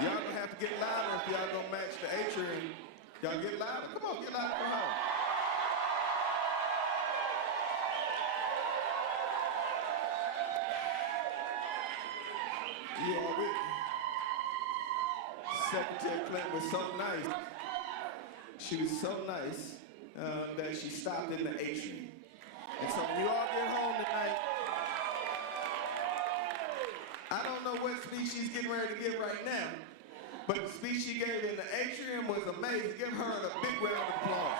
Y'all gonna have to get louder if y'all gonna match the atrium. Y'all get louder. Come on, get louder. Come on. You all with me? Secretary Clinton was so nice. She was so nice that she stopped in the atrium. And so when you all get home tonight, I don't know what speech she's getting ready to give right now, but the speech she gave in the atrium was amazing. Give her a big round of applause.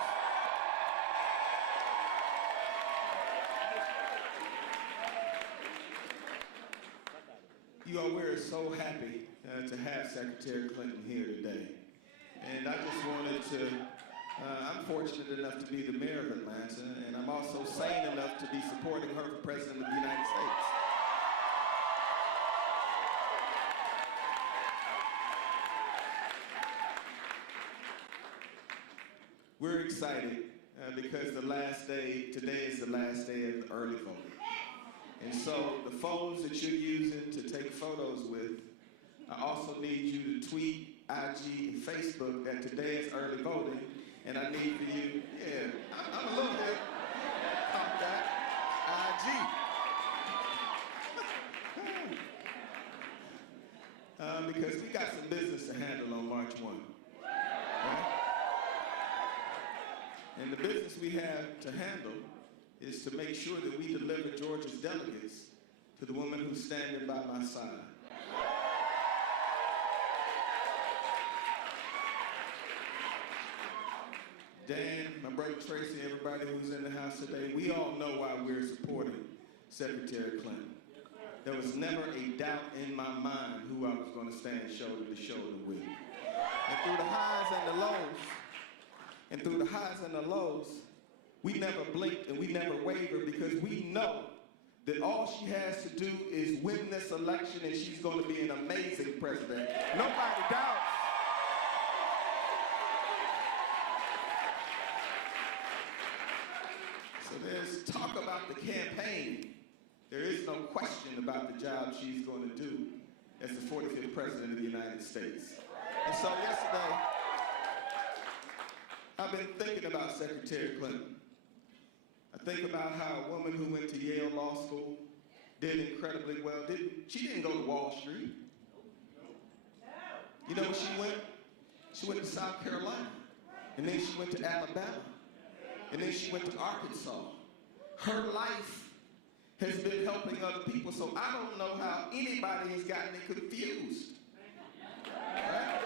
You all, we're so happy to have Secretary Clinton here today. And I just wanted to, I'm fortunate enough to be the mayor of Atlanta, and I'm also sane enough to be supporting her for President of the United States. We're excited because today is the last day of the early voting. And so the phones that you're using to take photos with, I also need you to tweet, IG, and Facebook that today is early voting, and I need for you, I'm a little bit off that, IG. Because we got some business to handle on March 1. Right? And the business we have to handle is to make sure that we deliver Georgia's delegates to the woman who's standing by my side. Dan, my brother Tracy, everybody who's in the house today, we all know why we're supporting Secretary Clinton. There was never a doubt in my mind who I was going to stand shoulder to shoulder with. And through the highs and the lows, we never blinked and we never wavered because we know that all she has to do is win this election and she's going to be an amazing president. Nobody doubts. So there's talk about the campaign. There is no question about the job she's going to do as the 45th president of the United States. And so yesterday, I've been thinking about Secretary Clinton. I think about how a woman who went to Yale Law School did incredibly well. She didn't go to Wall Street. You know where she went? She went to South Carolina, and then she went to Alabama, and then she went to Arkansas. Her life has been helping other people, so I don't know how anybody has gotten it confused. Right?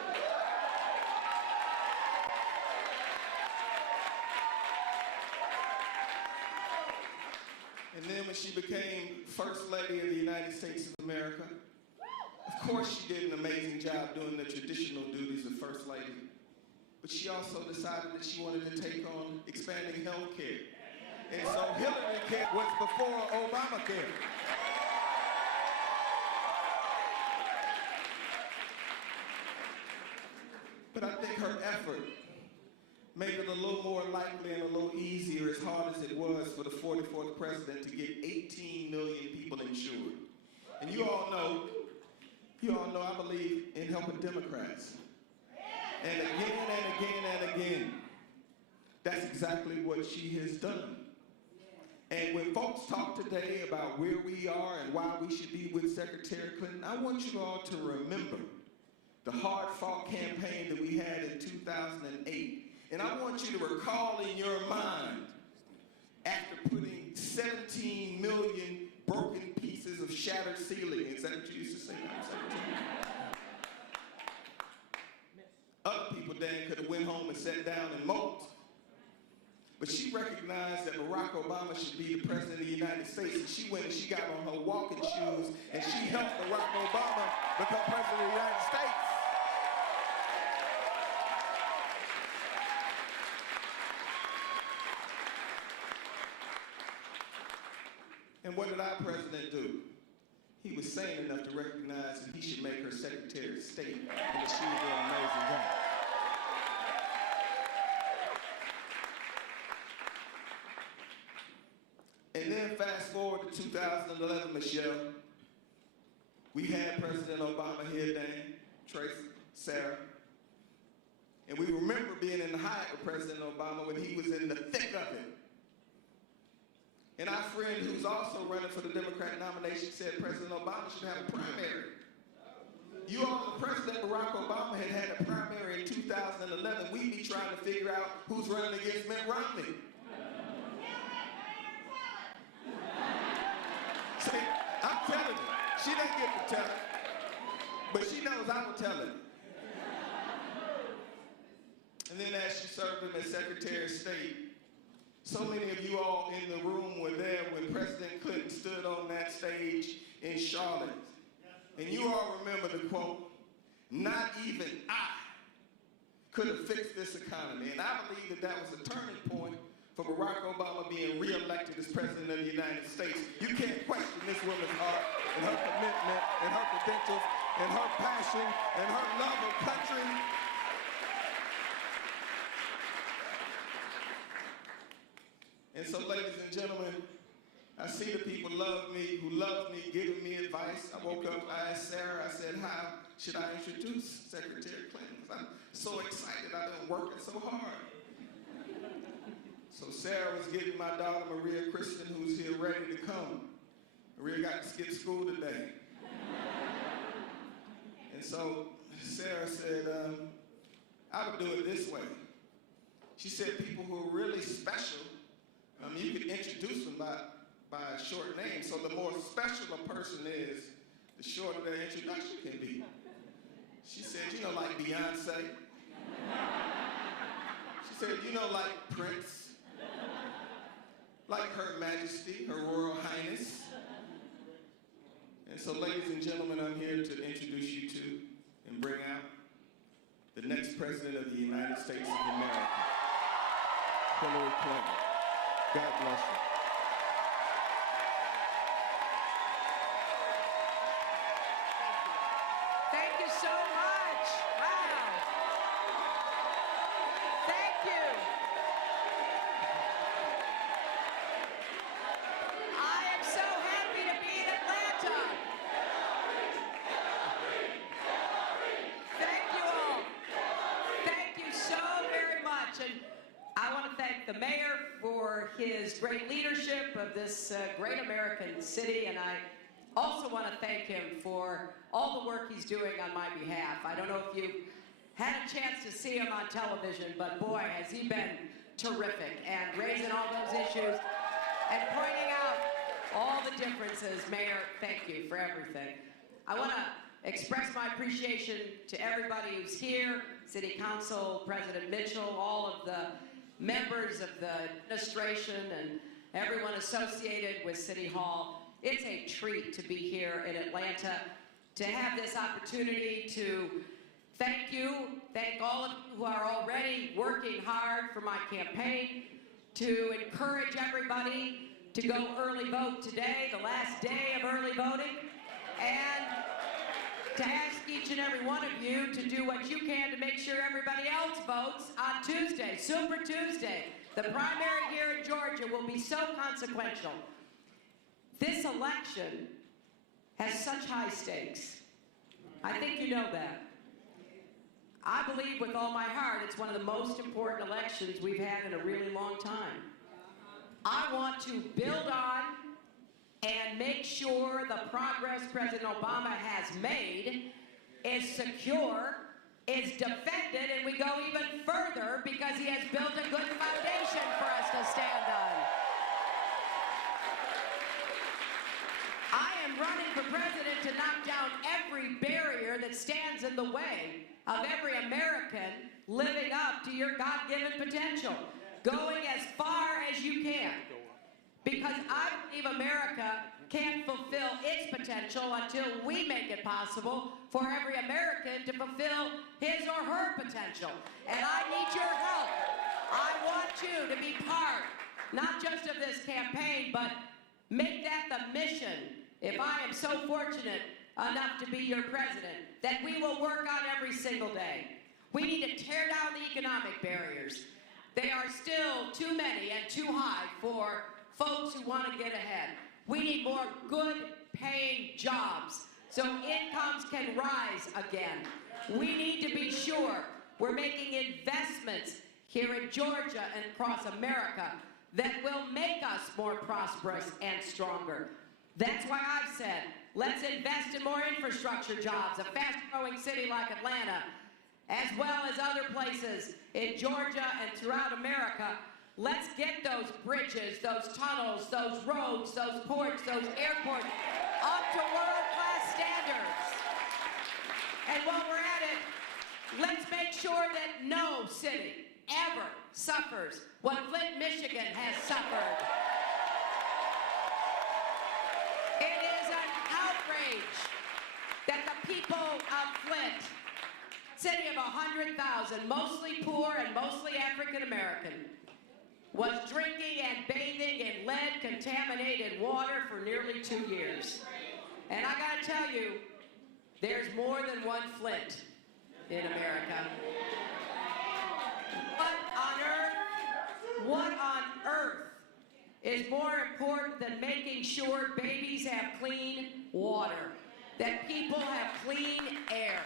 And then when she became First Lady of the United States of America, of course she did an amazing job doing the traditional duties of First Lady, but she also decided that she wanted to take on expanding health care. And so Hillary Care was before Obamacare. But I think her effort made it a little more likely and a little easier, as hard as it was for the 44th president to get 18 million people insured. And you all know I believe in helping Democrats. And again and again and again, that's exactly what she has done. And when folks talk today about where we are and why we should be with Secretary Clinton, I want you all to remember the hard-fought campaign that we had in 2008. And I want you to recall in your mind, after putting 17 million broken pieces of shattered ceiling, is that what you used to say? Other people, Dan, could have went home and sat down and moped. But she recognized that Barack Obama should be the president of the United States, and she went and she got on her walking shoes, and she helped Barack Obama become president of the United States. And what did our president do? He was sane enough to recognize that he should make her Secretary of State and that she would do an amazing job. And then fast forward to 2011, Michelle. We had President Obama here, Dan, Tracy. Sarah. And we remember being in the Hyatt with President Obama when he was in the thick of it. And our friend who's also running for the Democrat nomination said President Obama should have a primary. You all, the President Barack Obama had a primary in 2011. We'd be trying to figure out who's running against Mitt Romney. See, I'm telling you, she didn't get to tell it, but she knows I will tell it. And then as she served him as Secretary of State, so many of you all in the room were there when President Clinton stood on that stage in Charlotte. And you all remember the quote, "Not even I could have fixed this economy." And I believe that that was a turning point for Barack Obama being reelected as President of the United States. You can't question this woman's heart and her commitment and her credentials and her passion and her love of country. And so, ladies and gentlemen, I see the people who love me, giving me advice. I woke up, I asked Sarah, I said, how should I introduce Secretary Clinton? Because I'm so excited, I've been working so hard. So Sarah was getting my daughter, Maria Kristen, who's here ready to come. Maria got to skip school today. And so Sarah said, I would do it this way. She said people who are really special, you could introduce them by a short name. So the more special a person is, the shorter their introduction can be. She said, you know, like Beyonce. She said, you know, like Prince. Like Her Majesty, Her Royal Highness. And so, ladies and gentlemen, I'm here to introduce you to and bring out the next President of the United States of America, Hillary Clinton. God bless you. Thank you so much. Wow. Thank you. I am so happy to be in Atlanta. Thank you all. Thank you so very much. And I want to thank the mayor for his great leadership of this great American city, and I also want to thank him for all the work he's doing on my behalf. I don't know if you've had a chance to see him on television, but boy, has he been terrific and raising all those issues and pointing out all the differences. Mayor, thank you for everything. I want to express my appreciation to everybody who's here, City Council, President Mitchell, all of the members of the administration and everyone associated with City Hall. It's a treat to be here in Atlanta, to have this opportunity to thank you, thank all of you who are already working hard for my campaign, to encourage everybody to go early vote today, the last day of early voting, and to ask each and every one of you to do what you can to make sure everybody else votes on Tuesday, Super Tuesday. The primary here in Georgia will be so consequential. This election has such high stakes. I think you know that. I believe with all my heart it's one of the most important elections we've had in a really long time. I want to build on and make sure the progress President Obama has made is secure, is defended, and we go even further because he has built a good foundation for us to stand on. I am running for president to knock down every barrier that stands in the way of every American living up to your God-given potential, going as far as you can. Because I believe America can't fulfill its potential until we make it possible for every American to fulfill his or her potential. And I need your help. I want you to be part, not just of this campaign, but make that the mission, if I am so fortunate enough to be your president, that we will work on every single day. We need to tear down the economic barriers. They are still too many and too high for folks who want to get ahead. We need more good-paying jobs so incomes can rise again. We need to be sure we're making investments here in Georgia and across America that will make us more prosperous and stronger. That's why I've said, let's invest in more infrastructure jobs, a fast-growing city like Atlanta, as well as other places in Georgia and throughout America. Let's get those bridges, those tunnels, those roads, those ports, those airports up to world-class standards. And while we're at it, let's make sure that no city ever suffers what Flint, Michigan has suffered. It is an outrage that the people of Flint, city of 100,000, mostly poor and mostly African American, was drinking and bathing in lead-contaminated water for nearly 2 years. And I gotta tell you, there's more than one Flint in America. What on earth is more important than making sure babies have clean water, that people have clean air?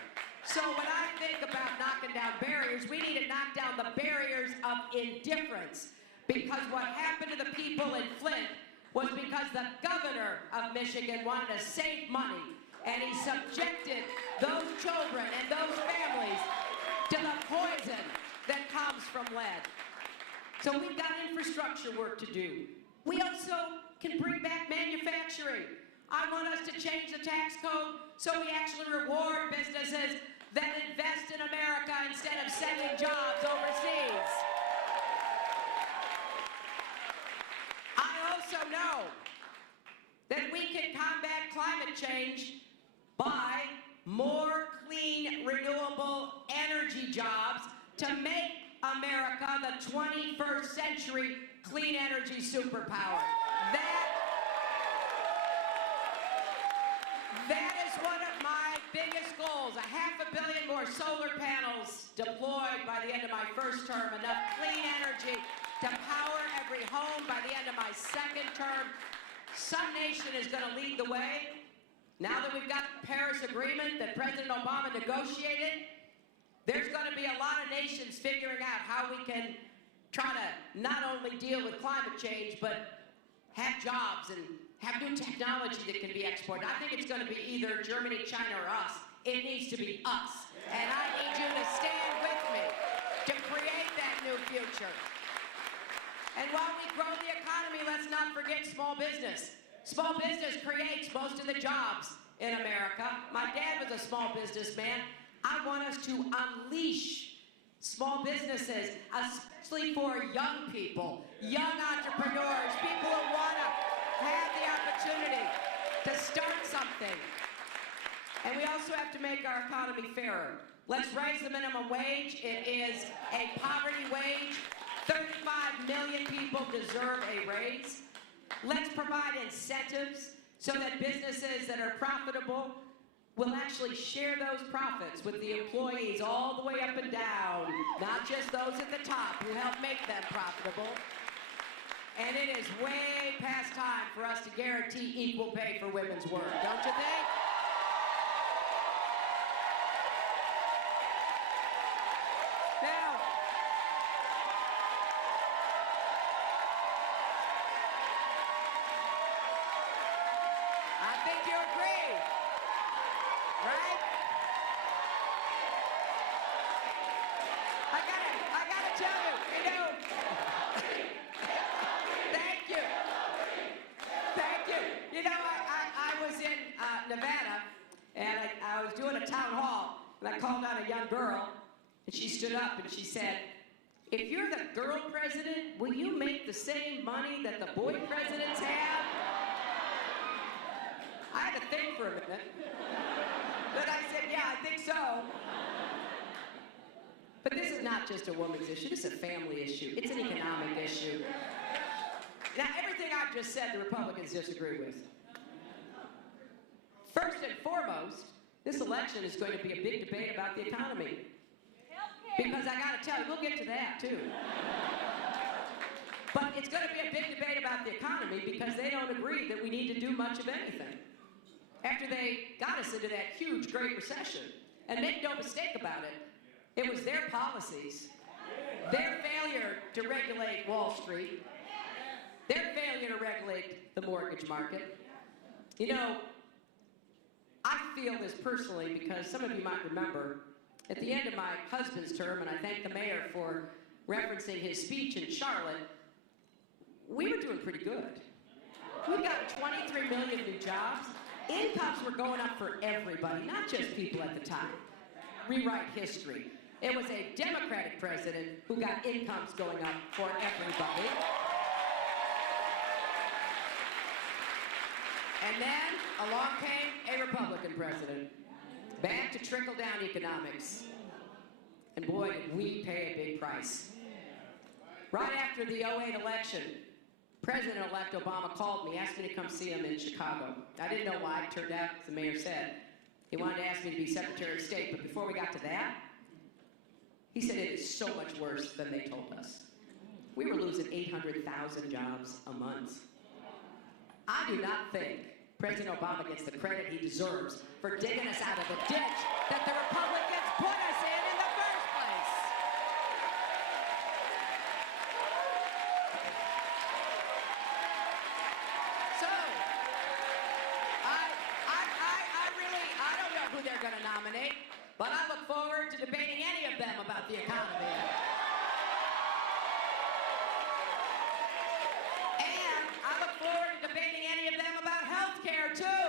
So when I think about knocking down barriers, we need to knock down the barriers of indifference. Because what happened to the people in Flint was because the governor of Michigan wanted to save money, and he subjected those children and those families to the poison that comes from lead. So we've got infrastructure work to do. We also can bring back manufacturing. I want us to change the tax code so we actually reward businesses that invest in America instead of sending jobs overseas. I also know that we can combat climate change by more clean, renewable energy jobs to make America the 21st century clean energy superpower. That is one of my biggest goals. 500 million more solar panels deployed by the end of my first term. Enough clean energy to power every home by the end of my second term. Some nation is going to lead the way. Now that we've got the Paris Agreement that President Obama negotiated, there's going to be a lot of nations figuring out how we can try to not only deal with climate change, but have jobs and have new technology that can be exported. I think it's going to be either Germany, China, or us. It needs to be us. And I need you to stand with me to create that new future. And while we grow the economy, let's not forget small business. Small business creates most of the jobs in America. My dad was a small businessman. I want us to unleash small businesses, especially for young people, young entrepreneurs, people who want to have the opportunity to start something. And we also have to make our economy fairer. Let's raise the minimum wage. It is a poverty wage. 35 million people deserve a raise. Let's provide incentives so that businesses that are profitable will actually share those profits with the employees all the way up and down, not just those at the top who help make them profitable. And it is way past time for us to guarantee equal pay for women's work, don't you think? Now, I think you agree, right? I gotta tell you, thank you. You know, I was in Nevada, and I was doing a town hall, and I called out a young girl, and she stood up and she said, "If you're the girl president, will you make the same money that the boy presidents have?" I had to think for a minute. But I said, yeah, I think so. But this is not just a woman's issue. This is a family issue. It's an economic issue. Now, everything I've just said, the Republicans disagree with. First and foremost, this election is going to be a big debate about the economy. Because I got to tell you, we'll get to that, too. But it's going to be a big debate about the economy because they don't agree that we need to do much of anything. after they got us into that huge Great Recession. And make no mistake about it, it was their policies, their failure to regulate Wall Street, their failure to regulate the mortgage market. You know, I feel this personally because some of you might remember at the end of my husband's term, and I thank the mayor for referencing his speech in Charlotte, we were doing pretty good. We got 23 million new jobs. Incomes were going up for everybody, not just people at the top. Rewrite history. It was a Democratic president who got incomes going up for everybody. And then along came a Republican president. Back to trickle-down economics. And boy, did we pay a big price. Right after the '08 election, President-elect Obama called me, asked me to come see him in Chicago. I didn't know why. It turned out, as the mayor said, he wanted to ask me to be Secretary of State. But before we got to that, he said it is so much worse than they told us. We were losing 800,000 jobs a month. I do not think President Obama gets the credit he deserves for digging us out of the ditch that the Republicans put us in the first place. So, I don't know who they're going to nominate, but I look forward to debating any of them about the economy. And I look forward to debating any of them about health care, too.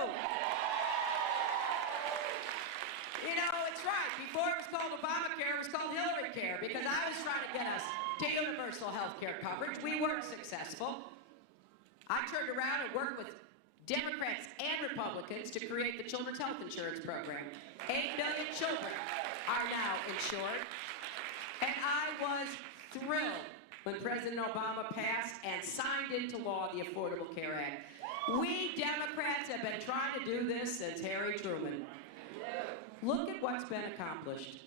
You know, it's right. Before it was called Obamacare, it was called Hillary Care, because I was trying to get us to universal health care coverage. We weren't successful. I turned around and worked with Democrats and Republicans to create the Children's Health Insurance Program. 8 million children are now insured. And I was thrilled when President Obama passed and signed into law the Affordable Care Act. We Democrats have been trying to do this since Harry Truman. Look at what's been accomplished.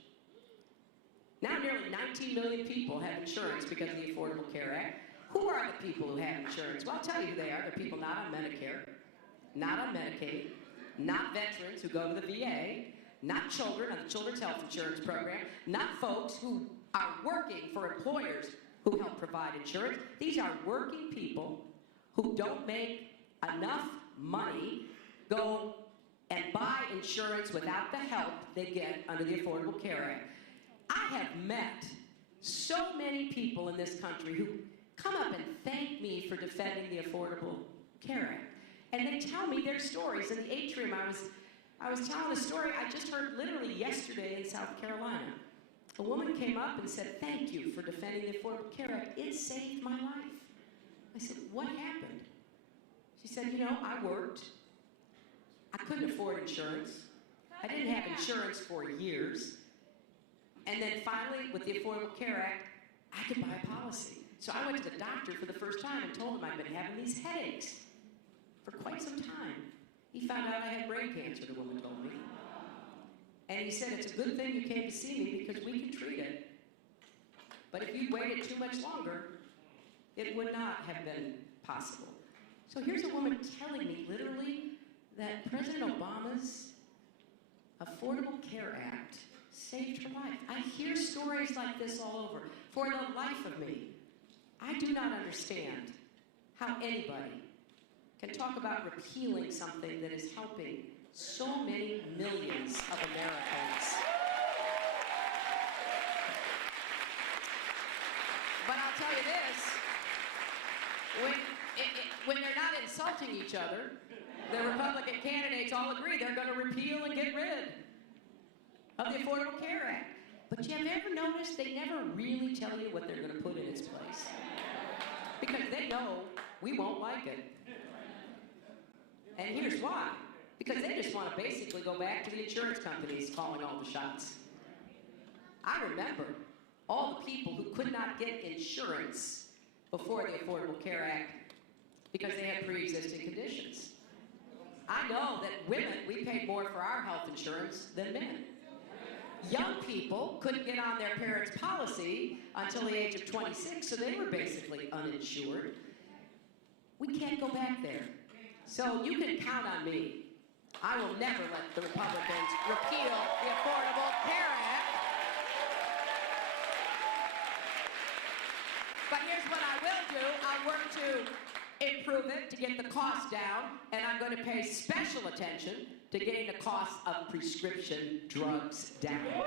Now nearly 19 million people have insurance because of the Affordable Care Act. Who are the people who have insurance? Well, I'll tell you who they are. They're people not on Medicare, not on Medicaid, not veterans who go to the VA, not children on the Children's Health Insurance Program, not folks who are working for employers who help provide insurance. These are working people who don't make enough money, go and buy insurance without the help they get under the Affordable Care Act. I have met so many people in this country who come up and thank me for defending the Affordable Care Act. And they tell me their stories. In the atrium, I was telling a story I just heard literally yesterday in South Carolina. A woman came up and said, "Thank you for defending the Affordable Care Act. It saved my life." I said, "What happened?" She said, "You know, I worked. I couldn't afford insurance. I didn't have insurance for years. And then finally, with the Affordable Care Act, I could buy a policy. So I went to the doctor for the first time and told him I'd been having these headaches for quite some time. He found out I had brain cancer, the woman told me. And he said, it's a good thing you came to see me because we can treat it. But if you'd waited too much longer, it would not have been possible. So here's a woman telling me literally that President Obama's Affordable Care Act saved her life. I hear stories like this all over. For the life of me, I do not understand how anybody can talk about repealing something that is helping so many millions of Americans. But I'll tell you this, when they're not insulting each other, the Republican candidates all agree they're going to repeal and get rid of the Affordable Care Act. But you have ever noticed they never really tell you what they're going to put in its place? Because they know we won't like it. And here's why. Because they just want to basically go back to the insurance companies calling all the shots. I remember all the people who could not get insurance before the Affordable Care Act because they had pre-existing conditions. I know that women, we paid more for our health insurance than men. Young people couldn't get on their parents' policy until the age of 26, so they were basically uninsured. We can't go back there. So you can count on me I will never let the Republicans repeal the Affordable Care Act. But here's what I will do. I'll work to improve it, to get the cost down, and I'm going to pay special attention to getting the cost of prescription drugs down.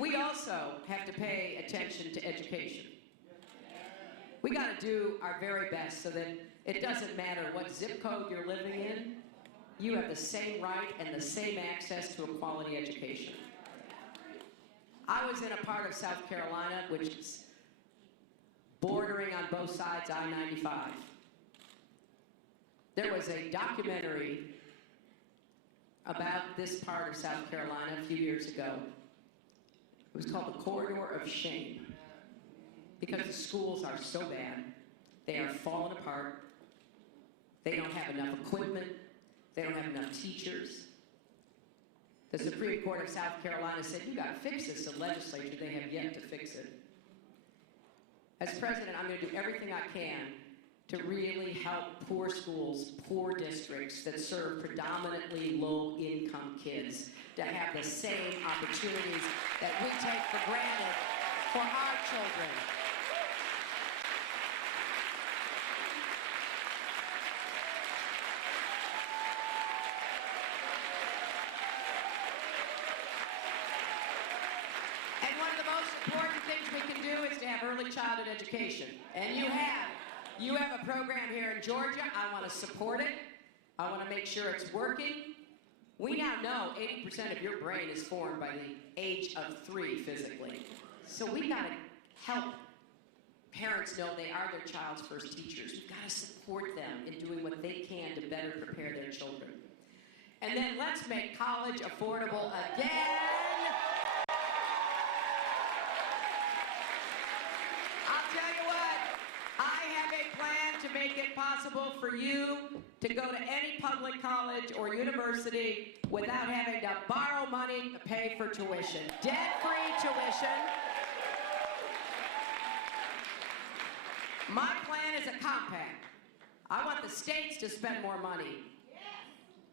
We also have to pay attention to education. We got to do our very best so that it doesn't matter what zip code you're living in, you have the same right and the same access to a quality education. I was in a part of South Carolina which is bordering on both sides I-95. There was a documentary about this part of South Carolina a few years ago. It was called The Corridor of Shame, because the schools are so bad. They are falling apart. They don't have enough equipment. They don't have enough teachers. The Supreme Court of South Carolina said, you got to fix this. The legislature, they have yet to fix it. As president, I'm going to do everything I can to really help poor schools, poor districts that serve predominantly low-income kids to have the same opportunities that we take for granted for our children. And one of the most important things we can do is to have early childhood education. And you have a program here in Georgia. I want to support it. I want to make sure it's working. We now know 80% of your brain is formed by the age of 3 physically. So we got to help parents know they are their child's first teachers. We've got to support them in doing what they can to better prepare their children. And then let's make college affordable again. I'll tell you what, I have a plan to make it possible for you to go to any public college or university without having to borrow money to pay for tuition. Debt-free tuition. My plan is a compact. I want the states to spend more money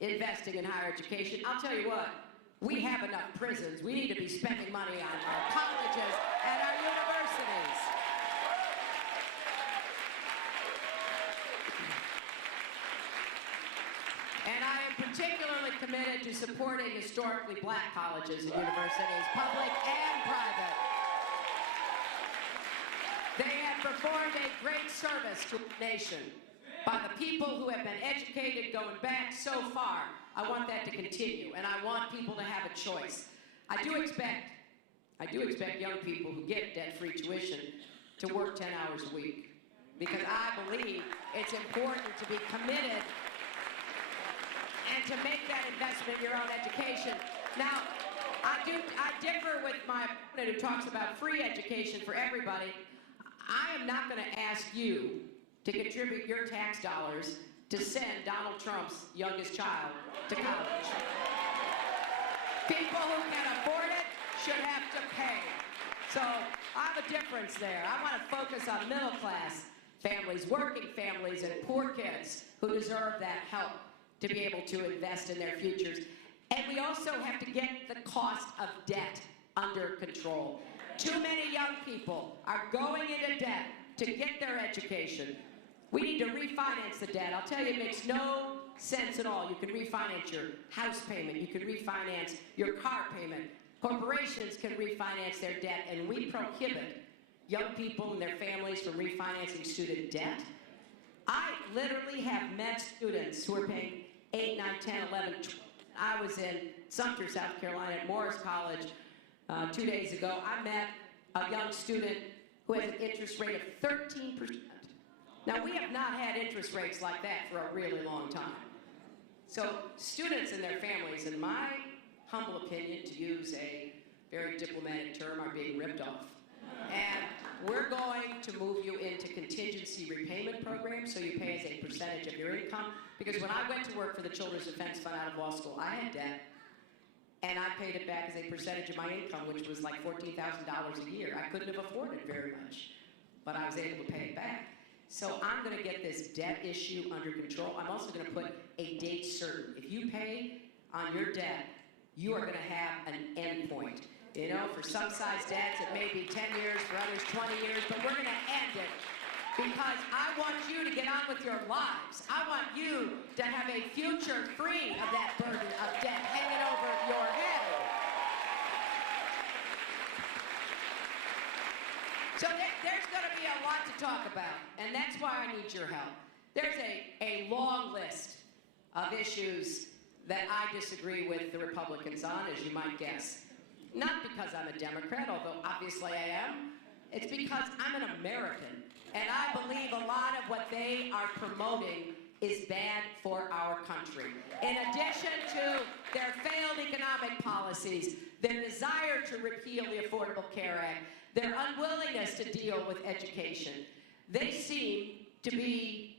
investing in higher education. I'll tell you what, we have enough prisons. We need to be spending money on our colleges and our universities. And I am particularly committed to supporting historically black colleges and universities, public and private. They have performed a great service to the nation by the people who have been educated going back so far. I want that to continue, and I want people to have a choice. I do expect young people who get debt-free tuition to work 10 hours a week, because I believe it's important to be committed and to make that investment in your own education. Now, I differ with my opponent who talks about free education for everybody. I am not going to ask you to contribute your tax dollars to send Donald Trump's youngest child to college. People who can afford it should have to pay. So I have a difference there. I want to focus on middle-class families, working families, and poor kids who deserve that help to be able to invest in their futures. And we also have to get the cost of debt under control. Too many young people are going into debt to get their education. We need to refinance the debt. I'll tell you, it makes no sense at all. You can refinance your house payment. You can refinance your car payment. Corporations can refinance their debt, and we prohibit young people and their families from refinancing student debt. I literally have met students who are paying 8, 9, 10, 11, 12. I was in Sumter, South Carolina at Morris College 2 days ago. I met a young student who has an interest rate of 13%. Now, we have not had interest rates like that for a really long time. So students and their families, in my humble opinion, to use a very diplomatic term, are being ripped off. And we're going to move you into contingency repayment programs so you pay as a percentage of your income. Because when I went to work for the Children's Defense Fund out of law school, I had debt, and I paid it back as a percentage of my income, which was like $14,000 a year. I couldn't have afforded very much, but I was able to pay it back. So I'm going to get this debt issue under control. I'm also going to put a date certain. If you pay on your debt, you are going to have an end point. You know, for some size debts, it may be 10 years, for others 20 years, but we're going to end it because I want you to get on with your lives. I want you to have a future free of that burden of debt hanging over your head. So there's going to be a lot to talk about, and that's why I need your help. There's a long list of issues that I disagree with the Republicans on, as you might guess. Not because I'm a Democrat, although obviously I am. It's because I'm an American, and I believe a lot of what they are promoting is bad for our country. In addition to their failed economic policies, their desire to repeal the Affordable Care Act, their unwillingness to deal with education, they seem to be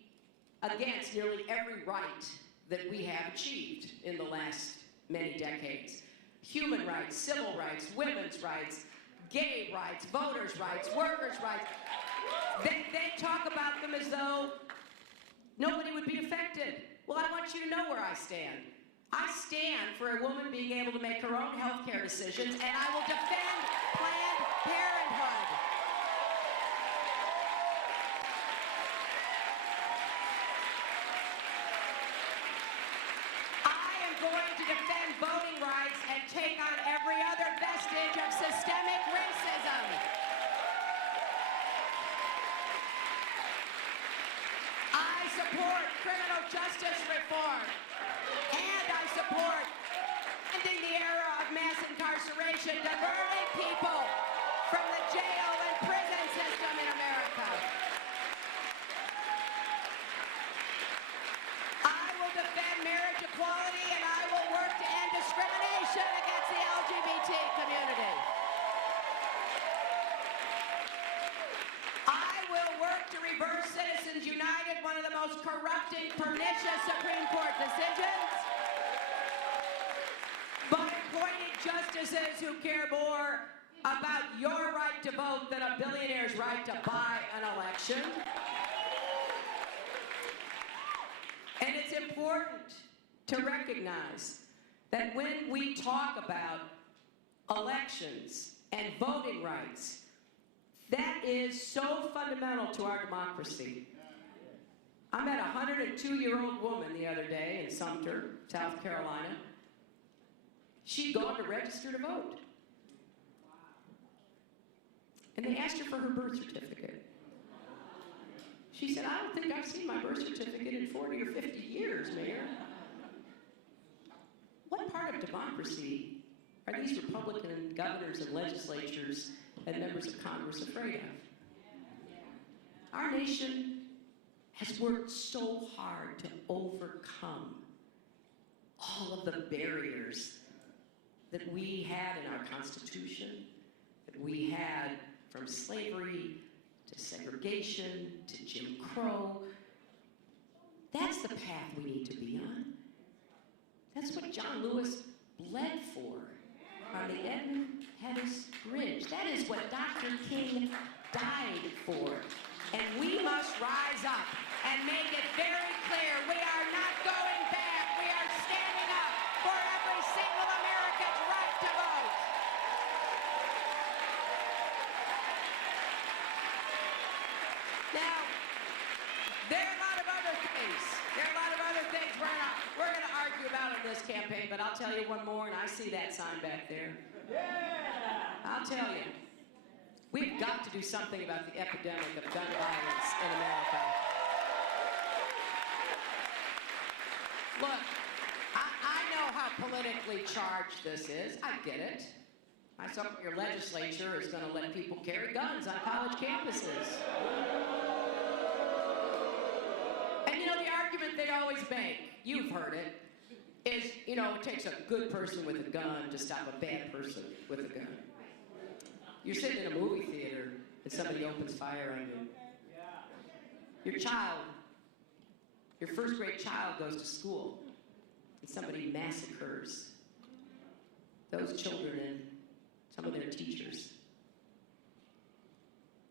against nearly every right that we have achieved in the last many decades. Human rights, civil rights, women's rights, gay rights, voters' rights, workers' rights. They talk about them as though nobody would be affected. Well, I want you to know where I stand. I stand for a woman being able to make her own health care decisions, and I will defend Planned Parenthood. I am going to defend voting rights and take on every other vestige of systemic racism. I support criminal justice reform, and I support ending the era of mass incarceration, diverting people from the jail and prison system in America. I will defend marriage equality, and I will work to end discrimination against the LGBT community. I will work to reverse Citizens United, one of the most corrupting, pernicious Supreme Court decisions, by appointing justices who care more about your right to vote than a billionaire's right to buy an election. And it's important to recognize that when we talk about elections and voting rights, that is so fundamental to our democracy. I met a 102-year-old woman the other day in Sumter, South Carolina. She'd gone to register to vote. And they asked her for her birth certificate. She said, I don't think I've seen my birth certificate in 40 or 50 years, Mayor. What part of democracy are these Republican governors and legislatures and members of Congress afraid of? Our nation has worked so hard to overcome all of the barriers that we had in our Constitution, that we had from slavery to segregation to Jim Crow. That's the path we need to be on. That's what John Lewis bled for on the Edmund Pettus Bridge. That is what Dr. King died for. And we must rise up and make it very clear we are not going back. We are standing up for every single American's right to vote. Now, there are a lot of other things. There are a lot of other things we're gonna argue about in this campaign, but I'll tell you one more, and I see that sign back there. Yeah! I'll tell you. We've got to do something about the epidemic of gun violence in America. Look, I know how politically charged this is. I get it. I saw your legislature is going to let people carry guns on college campuses. And you know, the argument they always make, you've heard it, is, you know, it takes a good person with a gun to stop a bad person with a gun. You're sitting in a movie theater and somebody opens fire on you. Your child, your first grade child goes to school and somebody massacres those children and some of their teachers.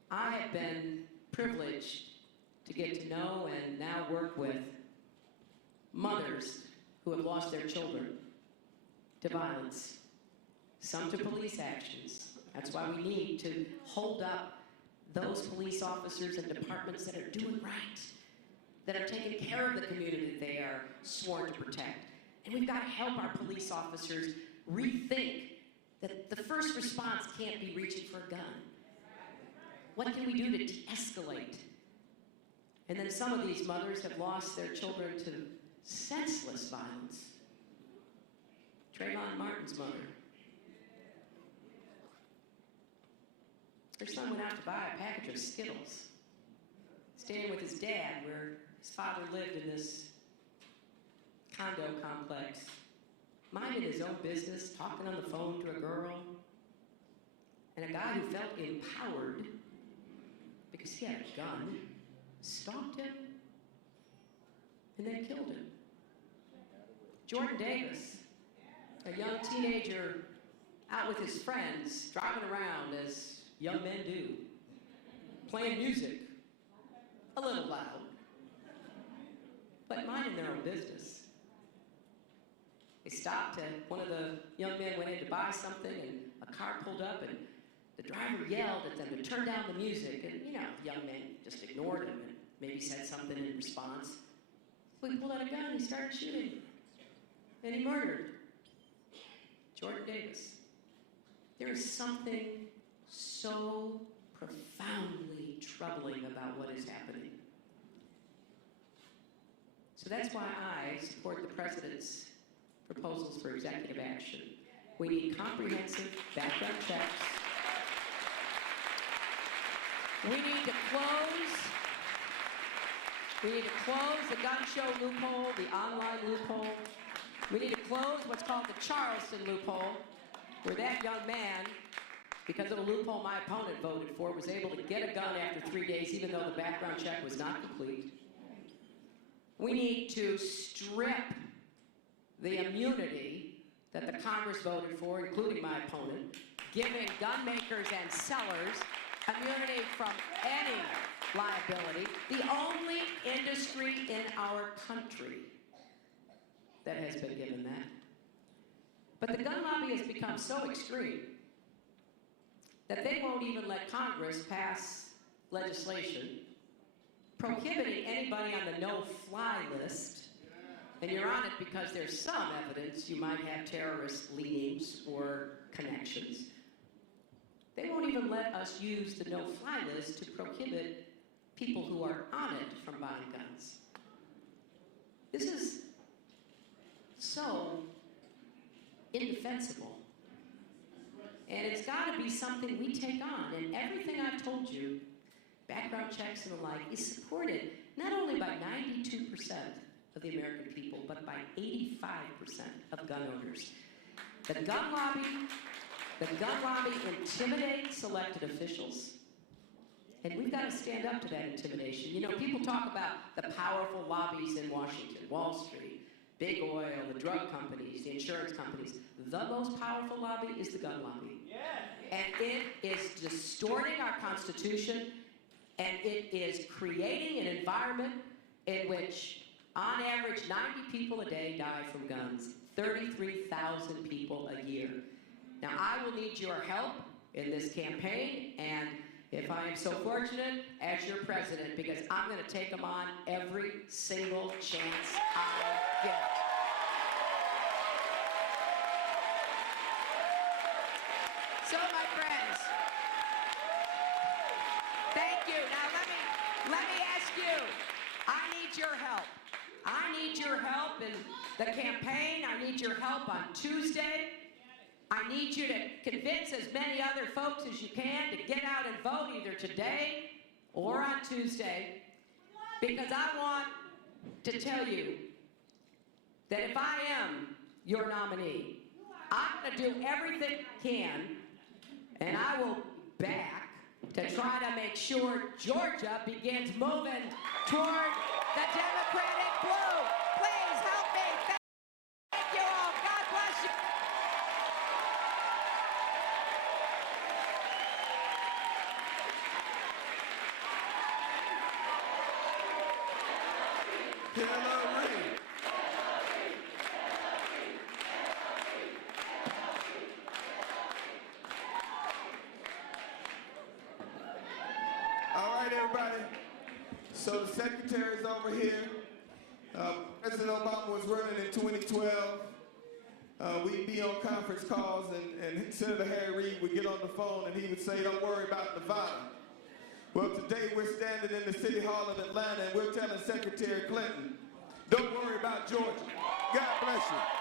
I have been privileged to get to know and now work with mothers who have lost their children to violence, some to police actions. That's why we need to hold up those police officers and departments that are doing right, that are taking care of the community they are sworn to protect. And we've got to help our police officers rethink that the first response can't be reaching for a gun. What can we do to de-escalate? And then some of these mothers have lost their children to senseless violence. Trayvon Martin's mother. Her son went out to buy a package of Skittles, staying with his dad where his father lived in this condo complex, minding his own business, talking on the phone to a girl, and a guy who felt empowered because he had a gun, stalked him, and then killed him. Jordan Davis, a young teenager out with his friends, driving around as young men do, playing music, a little loud, but minding their own business. They stopped and one of the young men went in to buy something and a car pulled up and the driver yelled at them to turn down the music, and the young man just ignored him and maybe said something in response. So he pulled out a gun and he started shooting, and he murdered Jordan Davis. There is something so profoundly troubling about what is happening. So that's why I support the President's proposals for executive action. We need comprehensive background checks. We need to close the gun show loophole, the online loophole. We need to close what's called the Charleston loophole, where that young man, because of a loophole my opponent voted for, was able to get a gun after 3 days, even though the background check was not complete. We need to strip the immunity that the Congress voted for, including my opponent, giving gun makers and sellers immunity from any liability, the only industry in our country that has been given that. But the gun lobby has become so extreme that they won't even let Congress pass legislation prohibiting anybody on the no-fly list, and you're on it because there's some evidence you might have terrorist leanings or connections. They won't even let us use the no-fly list to prohibit people who are on it from buying guns. This is so indefensible. And it's got to be something we take on. And everything I've told you, background checks and the like, is supported not only by 92% of the American people, but by 85% of gun owners. The gun lobby intimidates elected officials. And we've got to stand up to that intimidation. You know, people talk about the powerful lobbies in Washington, Wall Street, big oil, the drug companies, the insurance companies. The most powerful lobby is the gun lobby. And it is distorting our Constitution, and it is creating an environment in which, on average, 90 people a day die from guns, 33,000 people a year. Now, I will need your help in this campaign, and if I am so fortunate, as your president, because I'm going to take them on every single chance I get. So, my friends, thank you. Now, let me ask you, I need your help. I need your help in the campaign. I need your help on Tuesday. I need you to convince as many other folks as you can to get out and vote either today or on Tuesday, because I want to tell you that if I am your nominee, I'm going to do everything I can, and I will back to try to make sure Georgia begins moving toward the Democratic blue. Please help me. Thank you all. God bless you. So the secretary's over here. President Obama was running in 2012. We'd be on conference calls, and Senator Harry Reid would get on the phone, and he would say, don't worry about Nevada. Well, today we're standing in the City Hall of Atlanta, and we're telling Secretary Clinton, don't worry about Georgia. God bless you.